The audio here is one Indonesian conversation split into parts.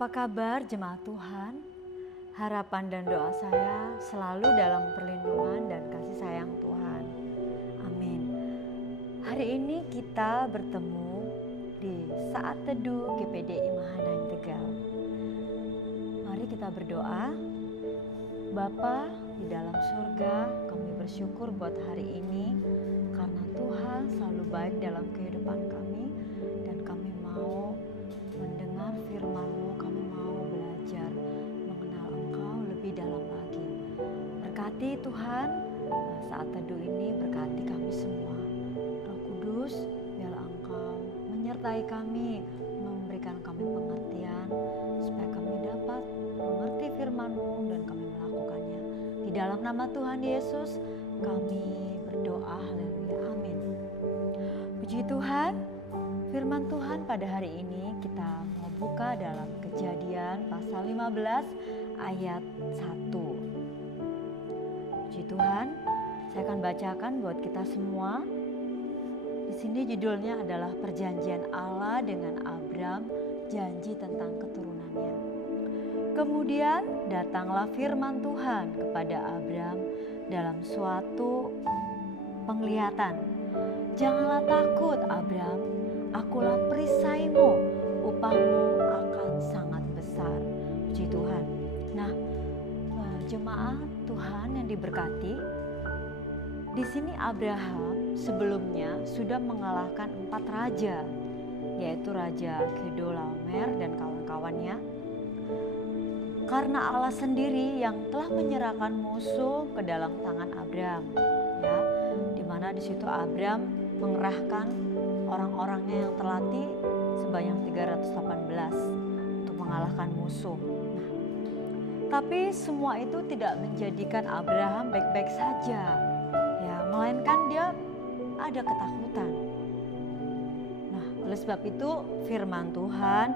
Apa kabar jemaat Tuhan? Harapan dan doa saya selalu dalam perlindungan dan kasih sayang Tuhan. Amin. Hari ini kita bertemu di saat teduh GPDI Mahanaim Tegal. Mari kita berdoa. Bapa di dalam surga, kami bersyukur buat hari ini karena Tuhan selalu baik dalam kehidupan kami dan kami mau mendengar firman-Mu, kami mau belajar mengenal Engkau lebih dalam lagi. Berkati Tuhan saat teduh ini, berkati kami semua. Roh Kudus, biarlah Engkau menyertai kami, memberikan kami pengertian supaya kami dapat mengerti firman-Mu dan kami melakukannya. Di dalam nama Tuhan Yesus kami berdoa, haleluya, amin. Puji Tuhan, firman Tuhan pada hari ini kita mau buka dalam Kejadian pasal 15 ayat 1. Puji Tuhan, saya akan bacakan buat kita semua. Di sini judulnya adalah Perjanjian Allah dengan Abram, janji tentang keturunannya. Kemudian datanglah firman Tuhan kepada Abram dalam suatu penglihatan. Janganlah takut Abram, akulah perisaimu, upahmu akan sangat besar. Puji Tuhan. Nah, jemaat Tuhan yang diberkati, di sini Abraham sebelumnya sudah mengalahkan 4 raja, yaitu Raja Kedorlaomer dan kawan-kawannya. Karena Allah sendiri yang telah menyerahkan musuh ke dalam tangan Abram, ya, di mana di situ Abram mengerahkan orang-orangnya yang terlatih sebanyak 318 untuk mengalahkan musuh. Nah, tapi semua itu tidak menjadikan Abraham baik-baik saja, ya, melainkan dia ada ketakutan. Nah, oleh sebab itu firman Tuhan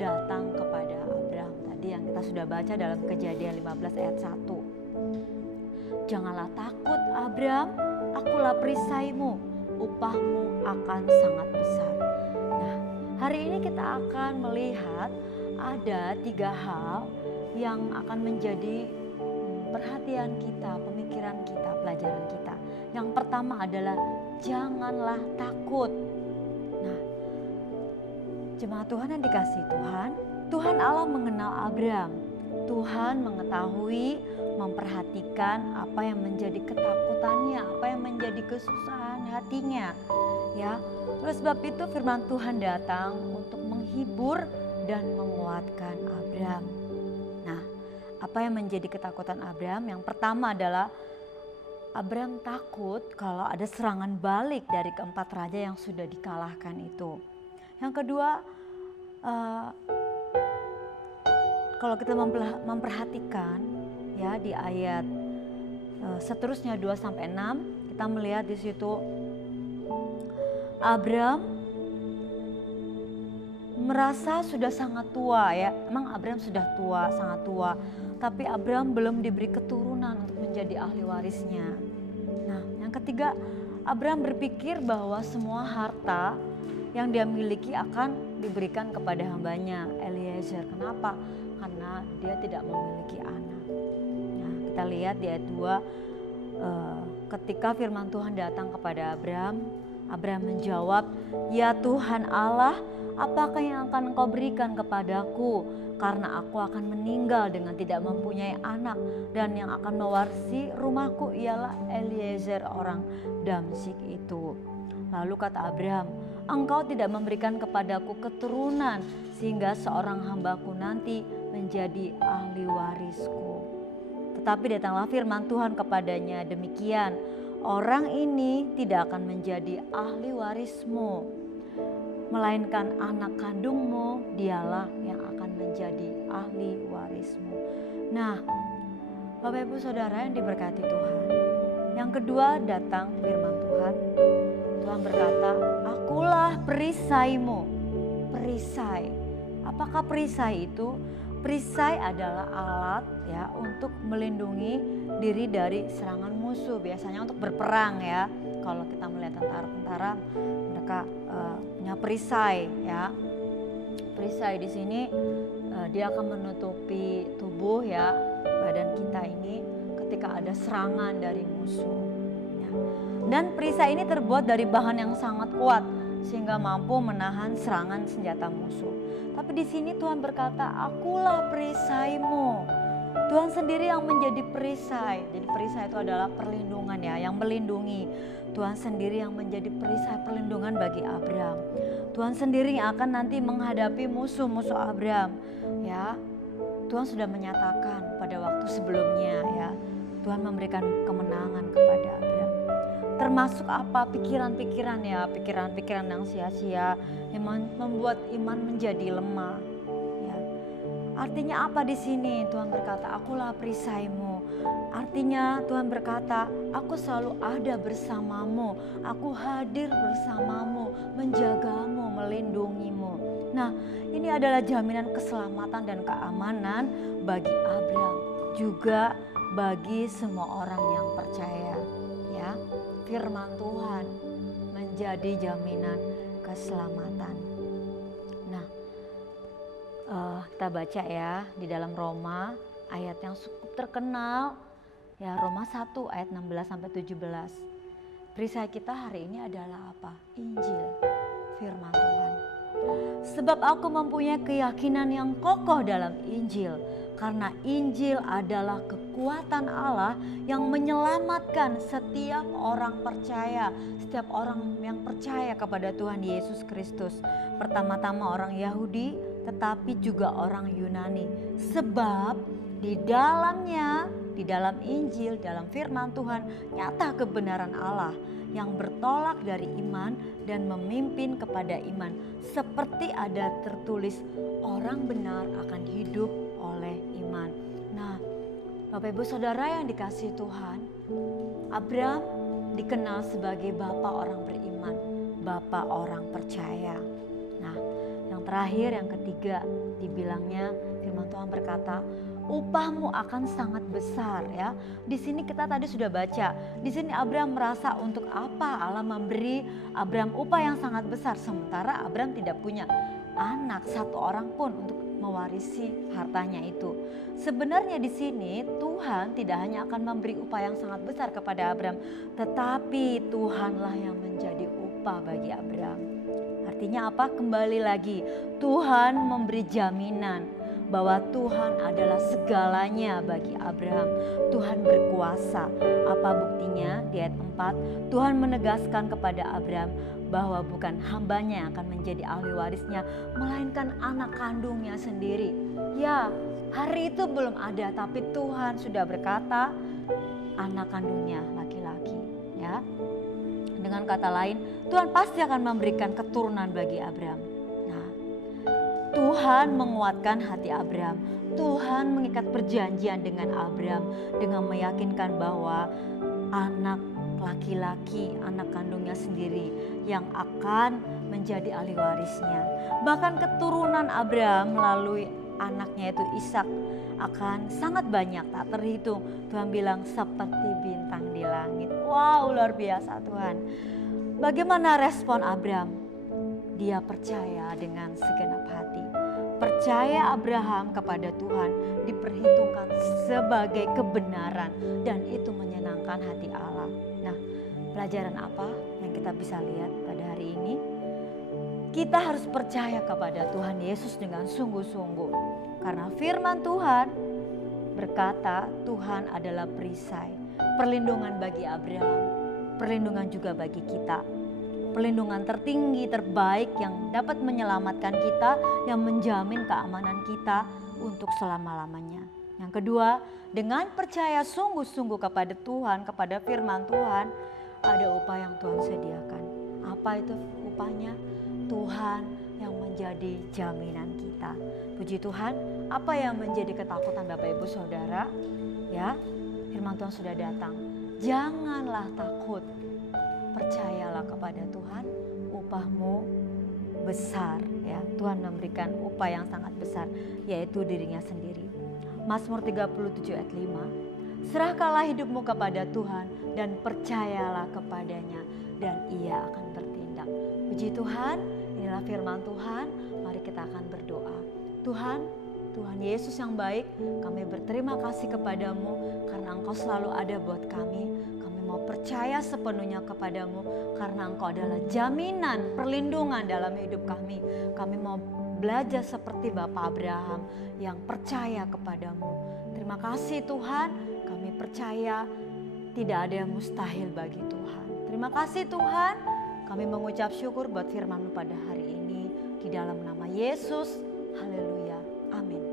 datang kepada Abraham tadi yang kita sudah baca dalam Kejadian 15 ayat 1. Janganlah takut Abram, akulah perisaimu, upahmu akan sangat besar. Nah, hari ini kita akan melihat ada 3 hal yang akan menjadi perhatian kita, pemikiran kita, pelajaran kita. Yang pertama adalah janganlah takut. Nah, jemaat Tuhan yang dikasihi Tuhan, Tuhan Allah mengenal Abram. Tuhan mengetahui, memperhatikan apa yang menjadi ketakutannya, apa yang menjadi kesusahan hatinya. Ya, oleh sebab itu firman Tuhan datang untuk menghibur dan menguatkan Abram. Nah, apa yang menjadi ketakutan Abram? Yang pertama adalah Abram takut kalau ada serangan balik dari keempat raja yang sudah dikalahkan itu. Yang kedua, kalau kita memperhatikan ya di ayat seterusnya 2-6, kita melihat di situ Abram merasa sudah sangat tua, ya. Emang Abram sudah tua, sangat tua, tapi Abram belum diberi keturunan untuk menjadi ahli warisnya. Nah, yang ketiga, Abram berpikir bahwa semua harta yang dia miliki akan diberikan kepada hambanya Eliezer. Kenapa? Karena dia tidak memiliki anak. Nah, kita lihat di ayat 2, ketika firman Tuhan datang kepada Abram, Abram menjawab, "Ya Tuhan Allah, apakah yang akan Engkau berikan kepadaku? Karena aku akan meninggal dengan tidak mempunyai anak, dan yang akan mewarisi rumahku ialah Eliezer orang Damsyik itu." Lalu kata Abram, "Engkau tidak memberikan kepadaku keturunan sehingga seorang hambaku nanti menjadi ahli warisku." Tetapi datanglah firman Tuhan kepadanya demikian, "Orang ini tidak akan menjadi ahli warismu, melainkan anak kandungmu dialah yang akan menjadi ahli warismu." Nah, Bapak Ibu Saudara yang diberkati Tuhan, yang kedua datang firman Tuhan. Tuhan berkata, "Akulah perisaimu." Perisai. Apakah perisai itu? Perisai adalah alat ya untuk melindungi diri dari serangan musuh, biasanya untuk berperang ya. Kalau kita melihat tentara-tentara, mereka punya perisai ya. Perisai di sini dia akan menutupi tubuh ya, badan kita ini ketika ada serangan dari musuh. Ya. Dan perisai ini terbuat dari bahan yang sangat kuat sehingga mampu menahan serangan senjata musuh. Tapi di sini Tuhan berkata, akulah perisaimu. Tuhan sendiri yang menjadi perisai. Jadi perisai itu adalah perlindungan ya, yang melindungi. Tuhan sendiri yang menjadi perisai perlindungan bagi Abraham. Tuhan sendiri yang akan nanti menghadapi musuh-musuh Abraham. Ya, Tuhan sudah menyatakan pada waktu sebelumnya ya, Tuhan memberikan kemenangan kepada Abraham. Termasuk apa? Pikiran-pikiran ya, pikiran-pikiran yang sia-sia yang membuat iman menjadi lemah. Ya. Artinya apa di sini? Tuhan berkata, akulah perisaimu. Artinya Tuhan berkata, aku selalu ada bersamamu, aku hadir bersamamu, menjagamu, melindungimu. Nah, ini adalah jaminan keselamatan dan keamanan bagi Abraham, juga bagi semua orang yang percaya. Ya, firman Tuhan menjadi jaminan keselamatan. Nah, kita baca ya di dalam Roma ayat yang cukup terkenal ya, Roma 1 ayat 16 sampai 17. Perisai kita hari ini adalah apa? Injil, firman Tuhan. Sebab aku mempunyai keyakinan yang kokoh dalam Injil, karena Injil adalah kekuatan Allah yang menyelamatkan setiap orang percaya, setiap orang yang percaya kepada Tuhan Yesus Kristus. Pertama-tama orang Yahudi, tetapi juga orang Yunani. Sebab di dalamnya, di dalam Injil, dalam firman Tuhan, nyata kebenaran Allah yang bertolak dari iman dan memimpin kepada iman. Seperti ada tertulis, orang benar akan hidup oleh iman. Nah, Bapak Ibu Saudara yang dikasihi Tuhan, Abraham dikenal sebagai bapak orang beriman, bapak orang percaya. Nah, yang terakhir, yang ketiga, dibilangnya firman Tuhan berkata, upahmu akan sangat besar ya. Di sini kita tadi sudah baca. Di sini Abraham merasa untuk apa Allah memberi Abraham upah yang sangat besar, sementara Abraham tidak punya anak satu orang pun untuk mewarisi hartanya itu. Sebenarnya di sini Tuhan tidak hanya akan memberi upah yang sangat besar kepada Abraham, tetapi Tuhanlah yang menjadi upah bagi Abraham. Artinya apa? Kembali lagi, Tuhan memberi jaminan bahwa Tuhan adalah segalanya bagi Abraham. Tuhan berkuasa. Apa buktinya? Di ayat 4, Tuhan menegaskan kepada Abraham bahwa bukan hambanya yang akan menjadi ahli warisnya, melainkan anak kandungnya sendiri. Ya, hari itu belum ada, tapi Tuhan sudah berkata anak kandungnya laki-laki. Ya, dengan kata lain, Tuhan pasti akan memberikan keturunan bagi Abraham. Tuhan menguatkan hati Abraham. Tuhan mengikat perjanjian dengan Abraham dengan meyakinkan bahwa anak laki-laki, anak kandungnya sendiri yang akan menjadi ahli warisnya. Bahkan keturunan Abraham melalui anaknya itu Ishak akan sangat banyak, tak terhitung. Tuhan bilang seperti bintang di langit. Wow, luar biasa Tuhan. Bagaimana respon Abraham? Dia percaya dengan segenap hati. Percaya Abraham kepada Tuhan diperhitungkan sebagai kebenaran dan itu menyenangkan hati Allah. Nah, pelajaran apa yang kita bisa lihat pada hari ini? Kita harus percaya kepada Tuhan Yesus dengan sungguh-sungguh. Karena firman Tuhan berkata Tuhan adalah perisai, perlindungan bagi Abraham, perlindungan juga bagi kita. Perlindungan tertinggi, terbaik yang dapat menyelamatkan kita, yang menjamin keamanan kita untuk selama-lamanya. Yang kedua, dengan percaya sungguh-sungguh kepada Tuhan, kepada firman Tuhan, ada upah yang Tuhan sediakan. Apa itu upahnya? Tuhan yang menjadi jaminan kita. Puji Tuhan, apa yang menjadi ketakutan Bapak Ibu Saudara? Ya, firman Tuhan sudah datang. Janganlah takut. Percayalah kepada Tuhan, upahmu besar ya. Tuhan memberikan upah yang sangat besar, yaitu dirinya sendiri. Mazmur 37 ayat 5, serahkanlah hidupmu kepada Tuhan dan percayalah kepadanya dan ia akan bertindak. Puji Tuhan, ini Inilah firman Tuhan, mari kita akan berdoa. Tuhan Yesus yang baik, kami berterima kasih kepadamu karena Engkau selalu ada buat kami. Kami mau percaya sepenuhnya kepadamu karena Engkau adalah jaminan perlindungan dalam hidup kami. Kami mau belajar seperti Bapak Abraham yang percaya kepadamu. Terima kasih Tuhan, kami percaya tidak ada yang mustahil bagi Tuhan. Terima kasih Tuhan, kami mengucap syukur buat firman-Mu pada hari ini. Di dalam nama Yesus, haleluya, amin.